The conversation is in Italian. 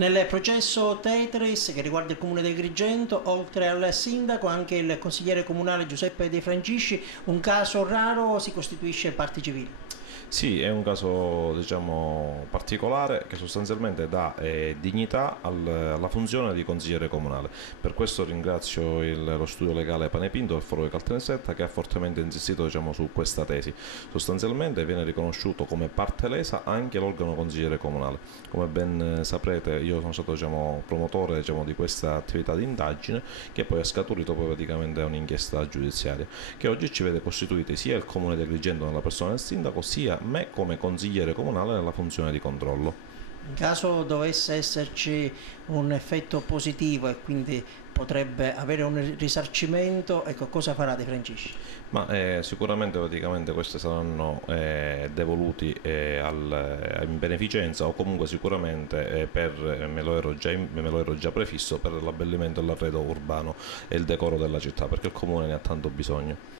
Nel processo Tetris che riguarda il comune di Agrigento, oltre al sindaco, anche il consigliere comunale Giuseppe De Francisci, un caso raro, si costituisce parte civile. Sì, è un caso diciamo particolare che sostanzialmente dà dignità alla funzione di consigliere comunale. Per questo ringrazio lo studio legale Panepinto del Foro di Caltanissetta che ha fortemente insistito diciamo, su questa tesi. Sostanzialmente viene riconosciuto come parte lesa anche l'organo consigliere comunale. Come ben saprete io sono stato diciamo, promotore diciamo, di questa attività di indagine che poi ha scaturito poi praticamente un'inchiesta giudiziaria che oggi ci vede costituiti sia il comune di Agrigento nella persona del sindaco sia me come consigliere comunale nella funzione di controllo. In caso dovesse esserci un effetto positivo e quindi potrebbe avere un risarcimento, ecco cosa farà De Francisci? Ma sicuramente praticamente questi saranno devoluti in beneficenza o comunque sicuramente me lo ero già prefisso per l'abbellimento dell'arredo urbano e il decoro della città perché il comune ne ha tanto bisogno.